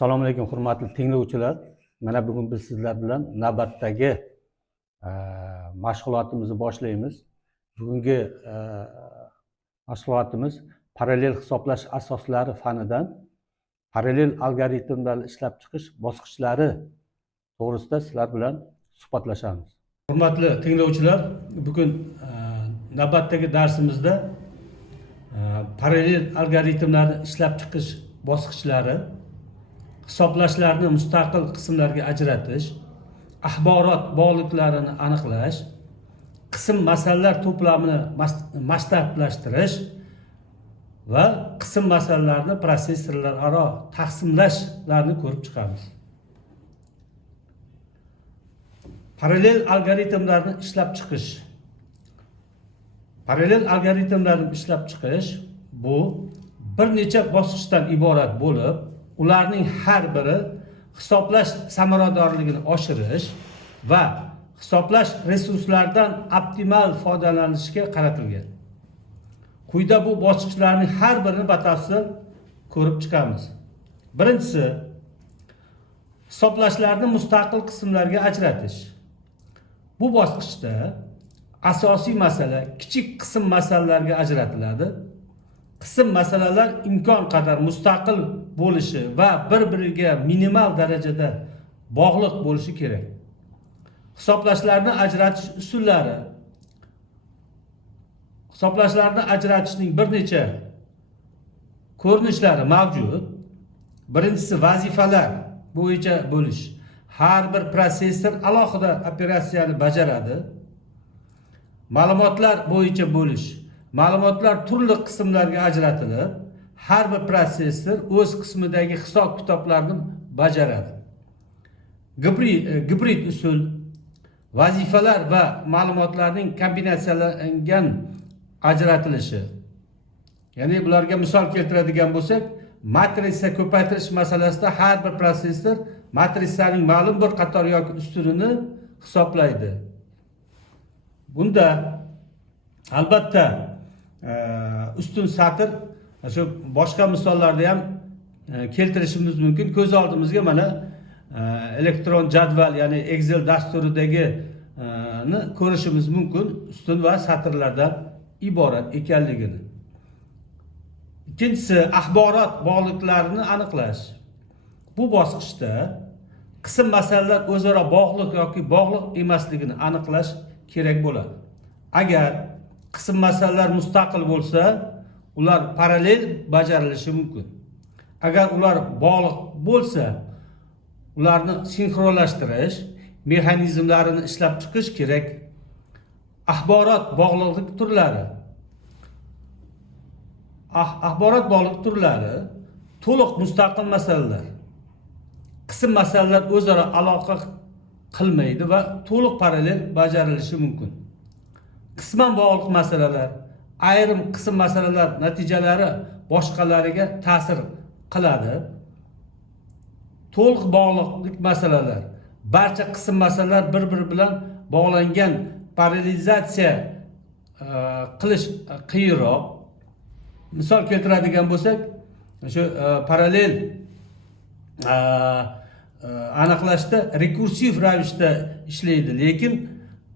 Assalomu alaykum hurmatli tinglovchilar. Mana bugun biz sizlar bilan navbatdagi mashg'ulotimizni boshlaymiz. Bugungi mashg'ulotimiz parallel hisoblash asoslari fanidan parallel algoritmlarni ishlab chiqish bosqichlari to'g'risida sizlar bilan suhbatlashamiz. Hurmatli tinglovchilar, bugun navbatdagi darsimizda parallel algoritmlarni ishlab chiqish bosqichlari, hisoblashlarni mustaqil qismlarga ajratish, axborot bog'liqlarini aniqlash, qism masalalar to'plamini masshtablashtirish va qism masalalarni prosessorlararo taqsimlashlarni ko'rib chiqamiz. Parallel algoritmlarni ishlab chiqish. Parallel algoritmlarni ishlab chiqish bu bir necha bosqichdan iborat bo'lib, ularning har biri hisoblash samaradorligini oshirish va hisoblash resurslaridan optimal foydalanishga qaratilgan. Quyida bu bosqichlarning har birini batafsil ko'rib chiqamiz. Birinchisi, hisoblashlarni mustaqil qismlarga ajratish. Bu bosqichda asosiy masala kichik qism masalalarga ajratiladi. Qism masalalar imkon qadar mustaqil bo'lishi va bir-biriga minimal darajada bog'liq bo'lishi kerak. Hisoblashlarni ajratish usullari. Hisoblashlarni ajratishning bir necha ko'rinishlari mavjud. Birinchisi, vazifalar bo'yicha bo'lish. Har bir prosessor alohida operatsiyani bajaradi. Ma'lumotlar bo'yicha bo'lish. Ma'lumotlar turli qismlarga ajratilib, har bir prosessor o'z qismidagi hisob-kitoblarni bajaradi. Gibrid usul, vazifalar va ma'lumotlarning kombinatsiyalangan ajratilishi. Ya'ni bularga misol keltiradigan bo'lsak, matrica ko'paytirish masalasida har bir prosessor matrisaning ma'lum bir qator yoki ustunini hisoblaydi. Bunda albatta ustun satr, shu boshqa misollarda ham keltirishimiz mumkin. Ko'z oldimizga mana elektron jadval, ya'ni Excel dasturidagi ni ko'rishimiz mumkin, ustun va satrlardan iborat ekanligini. Ikkinchisi, axborot bog'liqlarini aniqlash. Bu bosqichda qism masalalar o'zaro bog'liq yoki bog'liq emasligini aniqlash kerak bo'ladi. Agar qism masalalar mustaqil bo'lsa, ular parallel bajarilishi mumkin. Agar ular bog'liq bo'lsa, ularni sinxronlashtirish mexanizmlarini ishlab chiqish kerak. Axborot bog'liqlik turlari. Axborot bog'liq turlari to'liq mustaqil masalalar. Qism masalalar o'zaro aloqa qilmaydi va to'liq parallel bajarilishi mumkin. Qisman bog'liq masalalar, ayrim qism masalalar natijalari boshqalariga ta'sir qiladi. To'liq bog'liqlik masalalar, barcha qism masalalar bir-biri bilan bog'langan, parallelizatsiya qilish qiyinroq. Misol keltiradigan bo'lsak, shu parallel aniqlashda rekursiv ravishda ishlaydi, lekin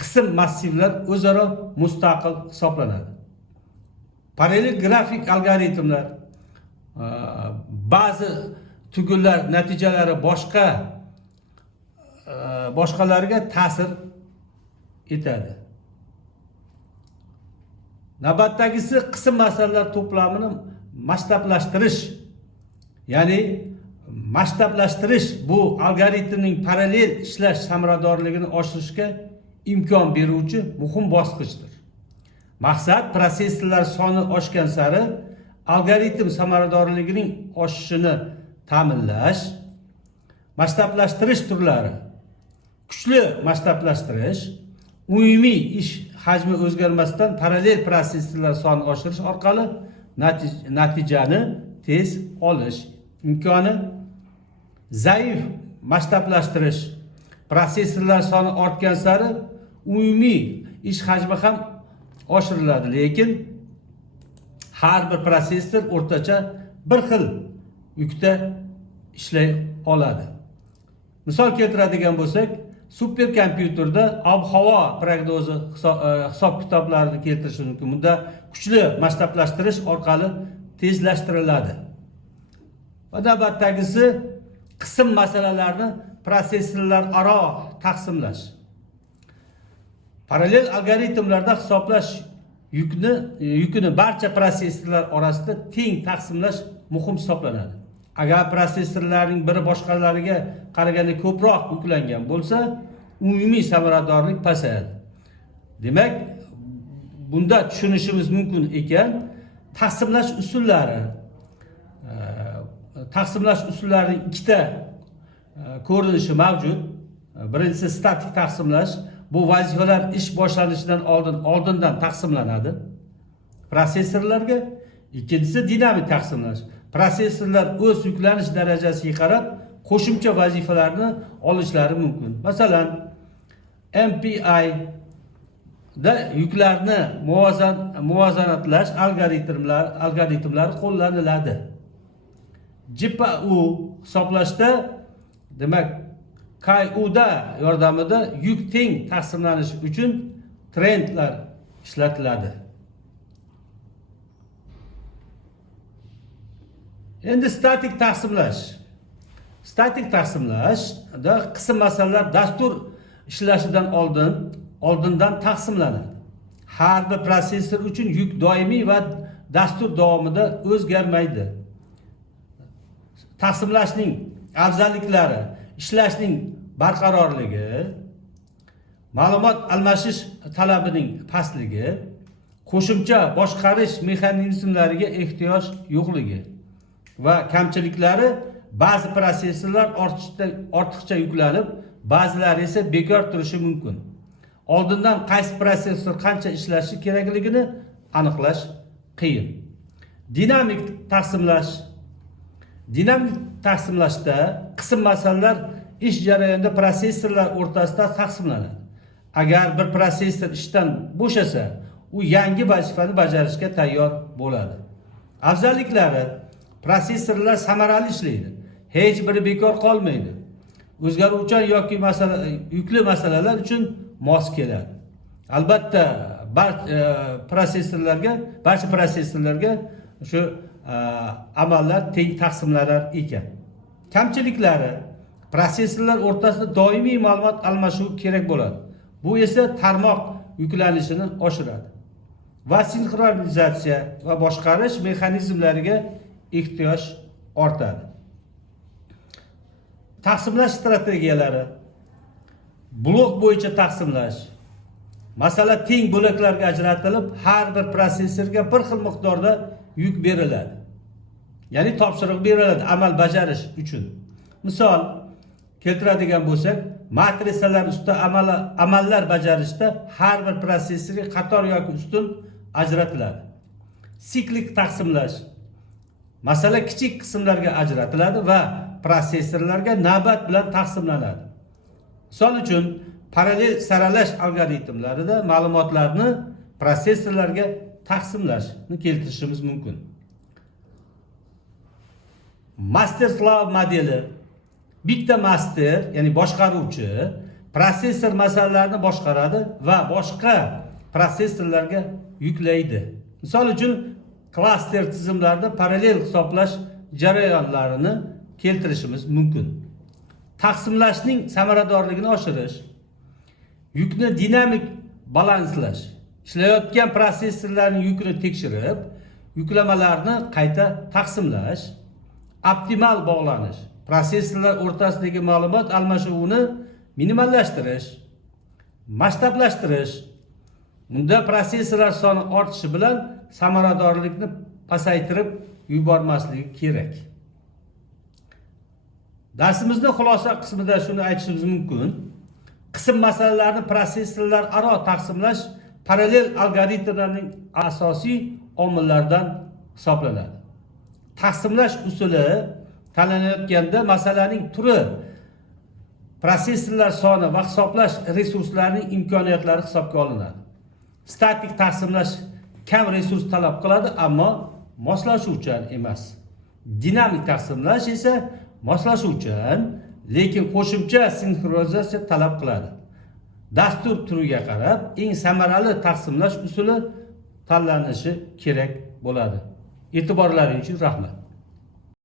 qism massivlar o'zaro mustaqil hisoblanadi. Parallel grafik algoritmlar, ba'zi tugunlar natijalari boshqalarga ta'sir etadi. Navbatdagisi, qism masalalar to'plamini masshtablashtirish. Ya'ni masshtablashtirish bu algoritmning parallel ishlash samaradorligini oshirishga imkon beruvchi muhim bosqichdir. Maqsad prosessorlar soni oshgan sari algoritm samaradorligining oshishini ta'minlash. Masshtablashtirish turlari. Kuchli masshtablashtirish, umumiy ish hajmi o'zgarmasdan parallel prosessorlar sonini oshirish orqali natijani tez olish imkoni. Zaif masshtablashtirish, prosessorlar soni ortgan sari umumiy ish hajmi ham oshiriladi, lekin har bir prosessor o'rtacha bir xil yukda ishlay oladi. Misol keltiradigan bo'lsak, superkompyuterda ob-havo prognozi hisob-kitoblarini keltirish mumkin. Bunda kuchli masshtablashtirish orqali tezlashtiriladi. Va navbatdagisi qism masalalarni prosessorlar aro taqsimlash. Parallel algoritmlarda hisoblash yukini barcha prosessorlar orasida teng taqsimlash muhim hisoblanadi. Agar prosessorlarning biri boshqalariga qaraganda ko'proq yuklangan bo'lsa, umumiy samaradorlik pasayadi. Demak, bunda tushunishimiz mumkin ekan, taqsimlash usullarining ikkita ko'rinishi mavjud. Birinchisi statik taqsimlash. Bu vazifalar ish boshlanishidan oldindan taqsimlanadi prosessorlarga. Ikkinchisi dinamik taqsimlash. Prosessorlar o'z yuklanish darajasiga qarab qo'shimcha vazifalarni olishlari mumkin. Masalan, MPI da yuklarni muvozanatlash algoritmlari qo'llaniladi. GPU hisoblashda, demak, KUda yordamida yuk teng taqsimlanishi uchun trendlar ishlatiladi. Endi statik taqsimlash. Statik taqsimlashda qism masalalar dastur ishlashidan oldindan taqsimlanadi. Har bir prosessor uchun yuk doimiy va dastur davomida o'zgarmaydi. Taqsimlashning afzalliklari: ishlashning barqarorligi, ma'lumot almashish talabining pastligi, qo'shimcha boshqarish mexanizmlariga ehtiyoj yo'qligi va kamchiliklari: ba'zi prosessorlar ortiqcha yuklanib, ba'zilari esa bekor turishi mumkin. Oldindan qaysi prosessor qancha ishlashi kerakligini aniqlash qiyin. Dinamik taqsimlashda qism masalalar ish jarayonida prosessorlar o'rtasida taqsimlanadi. Agar bir prosessor ishdan bo'shasa, u yangi vazifani bajarishga tayyor bo'ladi. Afzalliklari: prosessorlar samarali ishlaydi, hech biri bekor qolmaydi. O'zgaruvchan yoki yukli masalalar uchun mos keladi. Albatta, barcha prosessorlarga shu amallar teng taqsimlanar ekan. Kamchiliklari: prosessorlar o'rtasida doimiy ma'lumot almashuvi kerak bo'ladi. Bu esa tarmoq yuklanishini oshiradi va sinxronizatsiya va boshqarish mexanizmlariga ehtiyoj ortadi. Taqsimlash strategiyalari: blok bo'yicha taqsimlash. Masala teng bo'laklarga ajratilib, har bir prosessorga bir xil miqdorda yuk beriladi. Ya'ni topshiriq beriladi amal bajarish uchun. Misol keltiradigan bo'lsak, matrisalar ustida amallar bajarishda har bir prosessorga qator yoki ustun ajratiladi. Siklik taqsimlash: masala kichik qismlarga ajratiladi va prosessorlarga navbat bilan taqsimlanadi. Misol uchun, parallel saralash algoritmlarida ma'lumotlarni prosessorlarga taqsimlashni keltirishimiz mumkin. Master-slave modeli: bitta master, ya'ni boshqaruvchi, prosessor masalalarni boshqaradi va boshqa prosessorlarga yuklaydi. Misol uchun, klaster tizimlarida parallel hisoblash jarayonlarini keltirishimiz mumkin. Taqsimlashning samaradorligini oshirish: yukni dinamik balanslash, ishlayotgan prosessorlarning yukini tekshirib, yuklamalarni qayta taqsimlash. Optimal bog'lanish: prosessorlar o'rtasidagi ma'lumot almashuvini minimallashtirish, masshtablashtirish. Bunda prosessorlar soni ortishi bilan samaradorlikni pasaytirib yubormasligi kerak. Darsimizning xulosa qismida shuni aytishimiz mumkin: qism masalalarni prosessorlar aro taqsimlash parallel algoritmlarning asosiy omillaridan hisoblanadi. Taqsimlash usuli tanlanayotganda masalaning turi, prosessorlar soni va hisoblash resurslarining imkoniyatlari hisobga olinadi. Statik taqsimlash kam resurs talab qiladi, ammo moslashuvchan emas. Dinamik taqsimlash esa moslashuvchan, lekin qo'shimcha sinxronizatsiya talab qiladi. Dastur turiga qarab eng samarali taqsimlash usuli tanlanishi kerak bo'ladi. E'tiborlaringiz uchun rahmat.